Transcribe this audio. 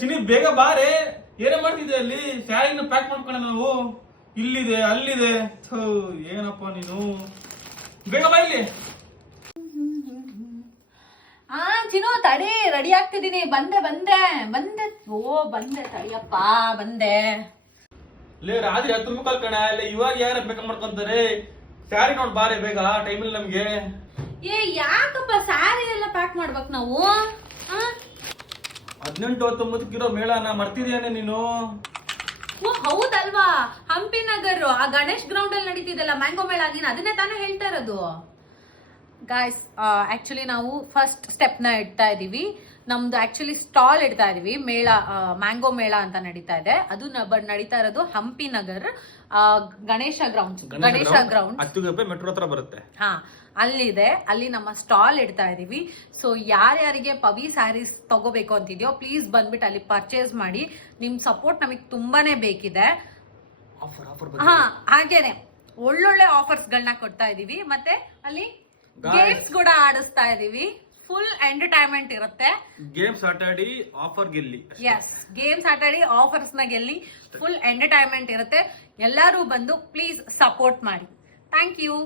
ಚಿನಿ ಬೇಗ ಬಾರೆ. ಏನೇ ಮಾಡ್ತಿದ್ದೆ ಅಲ್ಲಿ? ಸ್ಯಾರಿನ ಪ್ಯಾಕ್ ಮಾಡ್ಕೊಂಡ ನಾವು. ಇಲ್ಲಿದೆ ಅಲ್ಲಿದೆ. ಏನಪ್ಪ ನೀನು, ಬೇಗ ಬಾ ಇಲ್ಲಿ. ಚಿನ್ನು ತಡಿ, ರೆಡಿ ಆಗ್ತಿದೀನಿ. ಬಂದೆ ಬಂದೆ ಬಂದೆ. ಓ ಬಂದೆ, ತಡಿಯಪ್ಪ ಬಂದೆ. ಲೇ ರಾತ್ರಿ 10 ಕಣ ಇಲ್ಲ, ಇವಾಗ ಯಾರ ಮೇಕಪ್ ಮಾಡ್ಕೊಂತಾರೆ? ಸ್ಯಾರಿ ನೋಡ್ ಬಾರೆ ಬೇಗ, ಟೈಮ್ ಇಲ್ಲ ನಮ್ಗೆ. ಯಾಕಪ್ಪ ಸ್ಯಾರಿ ಎಲ್ಲ ಪ್ಯಾಕ್ ಮಾಡ್ಬೇಕು ನಾವು? 18-19 ಮೇಳನ ಮರ್ತಿದ್ಯಾನೆ ನೀನು? ಓ ಹೌದಲ್ವಾ, ಹಂಪಿ ನಗರ್ ಆ ಗಣೇಶ್ ಗ್ರೌಂಡ್ ಅಲ್ಲಿ ನಡೀತಿದಲ್ಲ ಮ್ಯಾಂಗೋ ಮೇಳ, ನೀನ್ ಅದನ್ನೇ ತಾನೇ ಹೇಳ್ತಾ ಇರೋದು. ಗಾಯ್ಸ್, ಆಕ್ಚುಲಿ ನಾವು ಫಸ್ಟ್ ಸ್ಟೆಪ್ ನ ಇಡ್ತಾ ಇದೀವಿ. ನಮ್ದು ಆಕ್ಚುಲಿ ಸ್ಟಾಲ್ ಇಡ್ತಾ ಇದೀವಿ. ಮೇಳ, ಮ್ಯಾಂಗೋ ಮೇಳ ಅಂತ ನಡೀತಾ ಇದೆ. ಅದು ನಡೀತಾ ಇರೋದು ಹಂಪಿ ನಗರ್ ಗಣೇಶ ಗ್ರೌಂಡ್ ಮೆಟ್ರೋ ಹತ್ರ ಬರುತ್ತೆ. ಹಾ, ಅಲ್ಲಿದೆ. ಅಲ್ಲಿ ನಮ್ಮ ಸ್ಟಾಲ್ ಇಡ್ತಾ ಇದೀವಿ. ಸೊ ಯಾರ್ಯಾರಿಗೆ ಪವಿ ಸ್ಯಾರೀಸ್ ತಗೋಬೇಕು ಅಂತಿದ್ಯೋ ಪ್ಲೀಸ್ ಬಂದ್ಬಿಟ್ಟು ಅಲ್ಲಿ ಪರ್ಚೇಸ್ ಮಾಡಿ. ನಿಮ್ ಸಪೋರ್ಟ್ ನಮಗ್ ತುಂಬಾನೇ ಬೇಕಿದೆ. ಹಾ, ಹಾಗೇನೆ ಒಳ್ಳೊಳ್ಳೆ ಆಫರ್ಸ್ ಗಳನ್ನ ಕೊಡ್ತಾ ಇದೀವಿ. ಮತ್ತೆ ಅಲ್ಲಿ ಗೇಮ್ಸ್ ಕೂಡ ಆಡಿಸ್ತಾ ಇದೀವಿ. ಫುಲ್ ಎಂಟರ್ಟೈನ್ಮೆಂಟ್ ಇರುತ್ತೆ. ಗೇಮ್ಸ್ ಆಟಾಡಿ ಆಫರ್ ಗೆಲ್ಲಿ. ಎಸ್, ಗೇಮ್ಸ್ ಆಟಾಡಿ ಆಫರ್ಸ್ ನ ಗೆಲ್ಲಿ. ಫುಲ್ ಎಂಟರ್ಟೈನ್ಮೆಂಟ್ ಇರುತ್ತೆ. ಎಲ್ಲರೂ ಬಂದು ಪ್ಲೀಸ್ ಸಪೋರ್ಟ್ ಮಾಡಿ. Thank you.